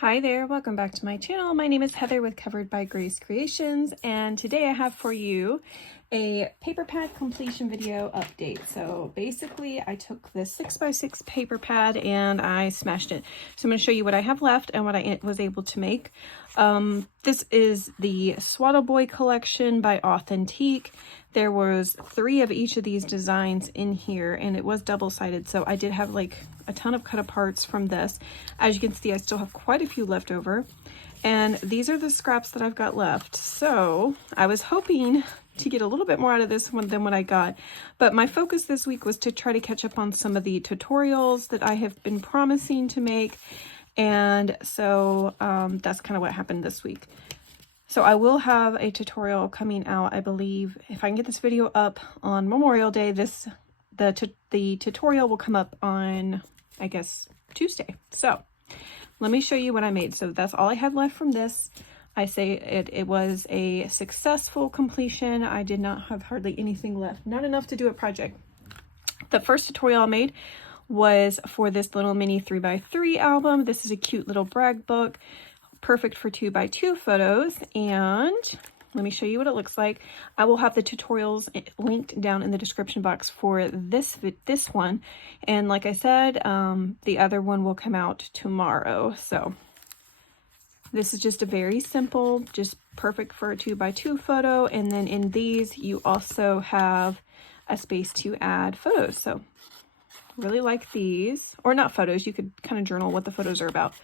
Hi there, welcome back to my channel. My name is Heather with Covered by Grace Creations, and today I have for you a paper pad completion video update. So basically I took this 6x6 paper pad and I smashed it. So I'm going to show you what I have left and what I was able to make. This is the Swaddle Boy collection by Authentique. There was 3 of each of these designs in here and it was double-sided, so I did have like a ton of cut aparts from this. As you can see, I still have quite a few left over, and these are the scraps that I've got left. So I was hoping to get a little bit more out of this one than what I got, but my focus this week was to try to catch up on some of the tutorials that I have been promising to make, and so that's kind of what happened this week. So I will have a tutorial coming out, I believe, if I can get this video up on Memorial Day. The tutorial will come up on, I guess, Tuesday. So let me show you what I made. So that's all I had left from this. I say it was a successful completion. I did not have hardly anything left, not enough to do a project. The first tutorial I made was for this little mini 3x3 album. This is a cute little brag book, perfect for 2x2 photos, and let me show you what it looks like. I will have the tutorials linked down in the description box for this one, and like I said, the other one will come out tomorrow. So this is just a very simple, just perfect for a 2x2 photo, and then in these you also have a space to add photos. So really like these, or not photos, you could kind of journal what the photos are about,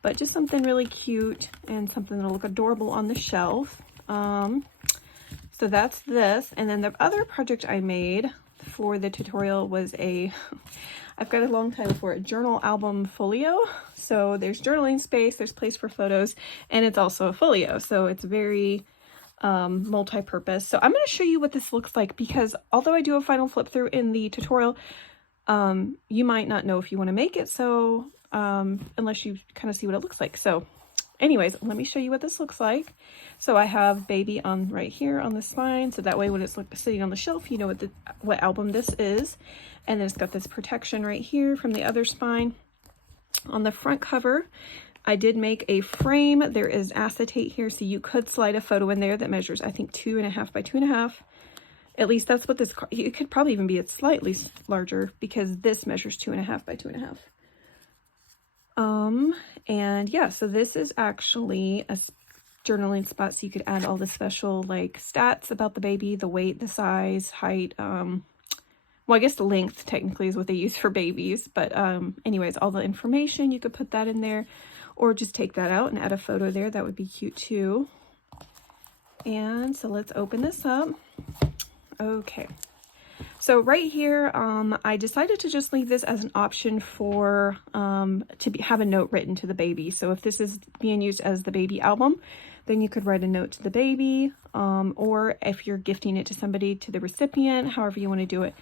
but just something really cute and something that'll look adorable on the shelf. So that's this. And then the other project I made for the tutorial was I've got a long title for it, journal album folio. So there's journaling space, there's place for photos, and it's also a folio. So it's very multi-purpose. So I'm going to show you what this looks like, because although I do a final flip through in the tutorial, you might not know if you want to make it. So unless you kind of see what it looks like. So anyways, let me show you what this looks like. So I have baby on right here on the spine, so that way when it's sitting on the shelf, you know what album this is. And then it's got this protection right here from the other spine. On the front cover, I did make a frame. There is acetate here, so you could slide a photo in there that measures, I think, 2.5 by 2.5. At least that's what this, it could probably even be slightly larger, because this measures 2.5 by 2.5. And yeah, so this is actually a journaling spot, so you could add all the special like stats about the baby, the weight, the size, height, well, I guess the length technically is what they use for babies, but anyways, all the information, you could put that in there, or just take that out and add a photo there. That would be cute too. And so let's open this up. Okay. So right here, I decided to just leave this as an option for have a note written to the baby. So if this is being used as the baby album, then you could write a note to the baby, or if you're gifting it to somebody, to the recipient, however you want to do it,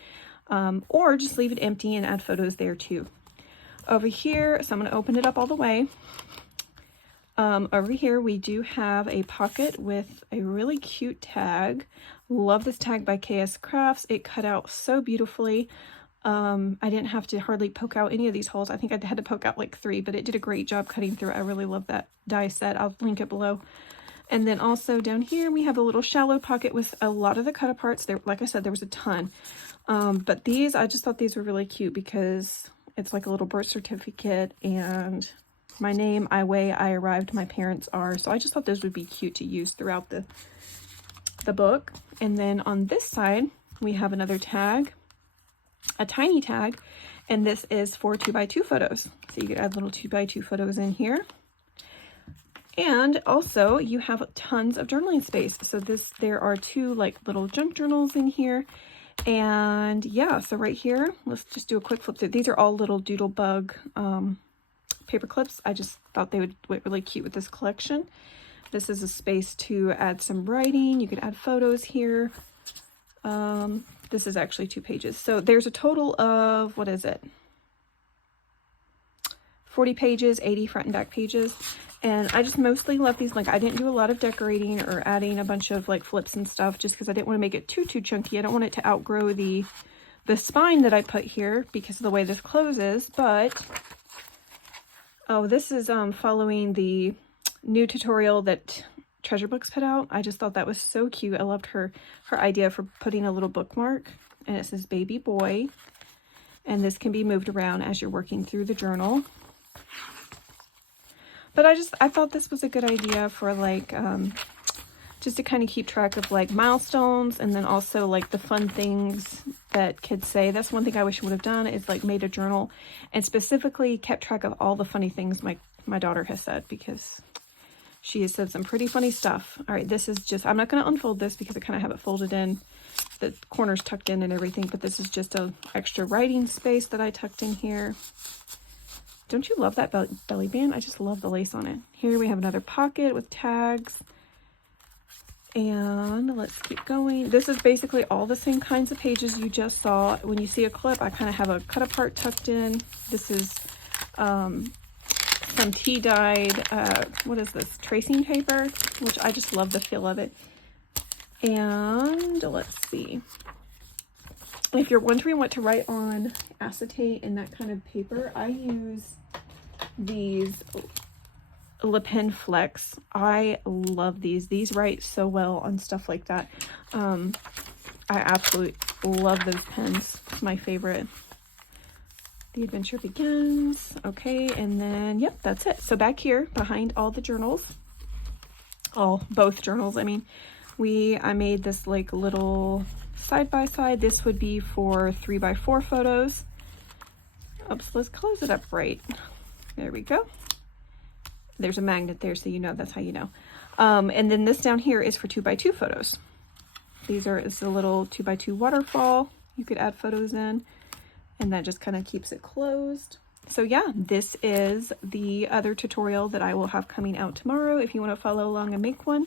or just leave it empty and add photos there too. Over here, so I'm going to open it up all the way. Over here we do have a pocket with a really cute tag. Love this tag by KS Crafts. It cut out so beautifully. I didn't have to hardly poke out any of these holes. I think I had to poke out like 3, but it did a great job cutting through. I really love that die set. I'll link it below. And then also down here we have a little shallow pocket with a lot of the cut aparts. There, like I said, there was a ton. But these, I just thought these were really cute because it's like a little birth certificate and my name, I weigh, I arrived, my parents are. So I just thought those would be cute to use throughout the book. And then on this side, we have another tag, a tiny tag, and this is for 2x2 photos. So you could add little 2x2 photos in here. And also you have tons of journaling space. So there are 2 like little junk journals in here. And yeah, so right here, let's just do a quick flip through. These are all little doodle bug paper clips. I just thought they would look really cute with this collection. This is a space to add some writing. You could add photos here. This is actually 2 pages. So there's a total of, what is it? 40 pages, 80 front and back pages. And I just mostly love these. Like, I didn't do a lot of decorating or adding a bunch of like flips and stuff, just because I didn't want to make it too chunky. I don't want it to outgrow the spine that I put here because of the way this closes. But Oh, this is following the new tutorial that Treasure Books put out. I just thought that was so cute. I loved her idea for putting a little bookmark, and it says baby boy, and this can be moved around as you're working through the journal. But I thought this was a good idea for like just to kind of keep track of like milestones, and then also like the fun things that kids say. That's one thing I wish I would have done, is like made a journal and specifically kept track of all the funny things my daughter has said, because she has said some pretty funny stuff. All right, this is just, I'm not going to unfold this because I kind of have it folded in, the corners tucked in and everything, but this is just a extra writing space that I tucked in here. Don't you love that belly band? I just love the lace on it. Here we have another pocket with tags. And let's keep going. This is basically all the same kinds of pages you just saw. When you see a clip, I kind of have a cut apart tucked in. This is some tea dyed, what is this? Tracing paper, which I just love the feel of it. And let's see. If you're wondering what to write on acetate and that kind of paper, I use these Le Pen Flex. I love these. These write so well on stuff like that. I absolutely love those pens. It's my favorite. The adventure begins. Okay, and then, yep, that's it. So back here, behind all the journals, both journals, I mean, I made this like little side-by-side. This would be for 3x4 photos. Oops, let's close it up right. There we go. There's a magnet there, so you know, that's how you know. And then this down here is for 2x2 photos. It's a little 2x2 waterfall. You could add photos in, and that just kind of keeps it closed. So yeah, this is the other tutorial that I will have coming out tomorrow. If you want to follow along and make one,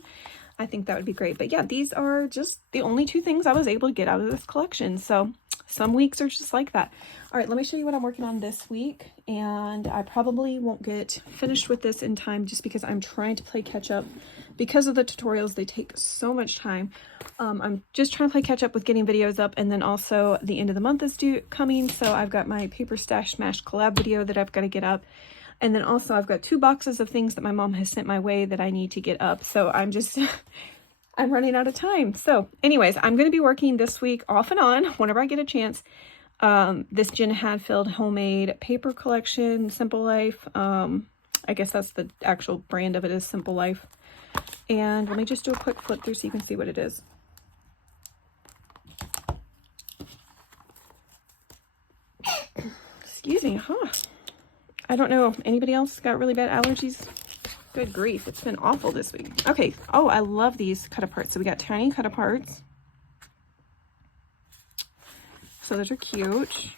I think that would be great. But yeah, these are just the only two things I was able to get out of this collection. So some weeks are just like that. All right, let me show you what I'm working on this week. And I probably won't get finished with this in time just because I'm trying to play catch up. Because of the tutorials, they take so much time. I'm just trying to play catch up with getting videos up, and then also the end of the month is coming. So I've got my Paper Stash Smash collab video that I've got to get up. And then also I've got 2 boxes of things that my mom has sent my way that I need to get up. So I'm just, I'm running out of time. So anyways, I'm going to be working this week off and on whenever I get a chance. This Jen Hadfield homemade paper collection, Simple Life. I guess that's the actual brand of it, is Simple Life. And let me just do a quick flip through so you can see what it is. Excuse me, I don't know if anybody else got really bad allergies. Good grief, it's been awful this week. Okay, oh, I love these cut aparts. So we got tiny cut aparts. So those are cute.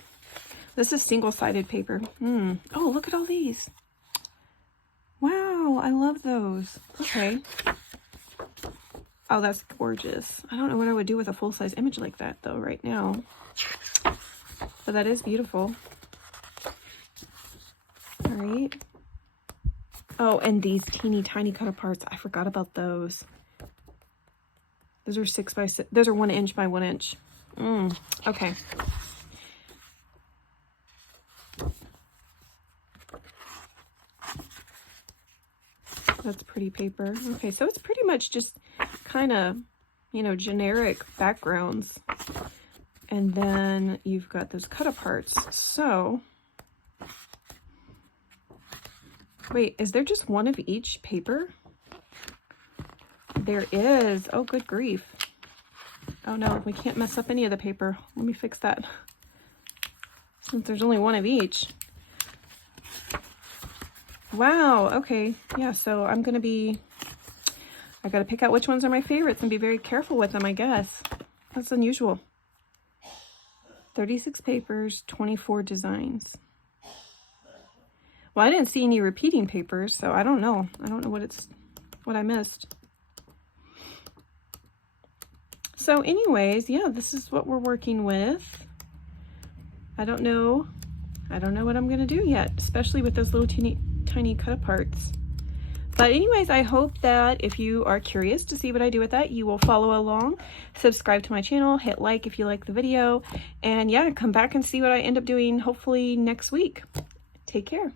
This is single-sided paper. Oh, look at all these. Wow, I love those. Okay. Oh, that's gorgeous. I don't know what I would do with a full-size image like that, though, right now. But that is beautiful. All right. Oh, and these teeny tiny cut aparts. I forgot about those. Those are 6x6. Those are 1 inch by 1 inch. Okay. That's pretty paper. Okay, so it's pretty much just kind of, you know, generic backgrounds. And then you've got those cut aparts. So, wait, is there just one of each paper? There is. Oh, good grief. Oh no, we can't mess up any of the paper. Let me fix that. Since there's only one of each. Wow, okay. Yeah, so I gotta pick out which ones are my favorites and be very careful with them, I guess. That's unusual. 36 papers, 24 designs. Well, I didn't see any repeating papers, so I don't know. I don't know what I missed. So anyways, yeah, this is what we're working with. I don't know what I'm gonna do yet, especially with those little tiny cut aparts. But anyways, I hope that if you are curious to see what I do with that, you will follow along, subscribe to my channel, hit like if you like the video, and yeah, come back and see what I end up doing hopefully next week. Take care.